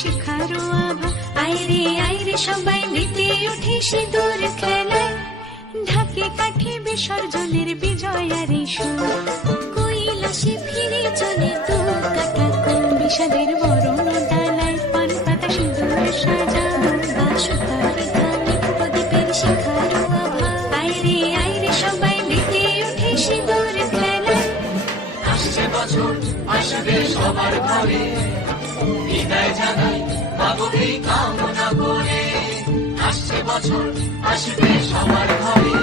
শিখারো আভা। আইরে সবাই মেতে উঠে সিঁদুর খেলায়, ঢাকে কাঠে বিসর্জনের বিজয়ার সুর। কৈলাসে ফিরে চলে তো কাটা কোন বিষাদের বরণ ডালায়, পান পাতা সিঁদুর সাজা বাসুতারি ধামে প্রদীপের শিখারো আভা। আইরে সবাই মেতে উঠে সিঁদুর খেলায়। আসছে বছর আসবে সবার ঘরে, বিদায় জানাই মাগোকে কামনা করে। আসছে বছর আসবে সবার ঘরে।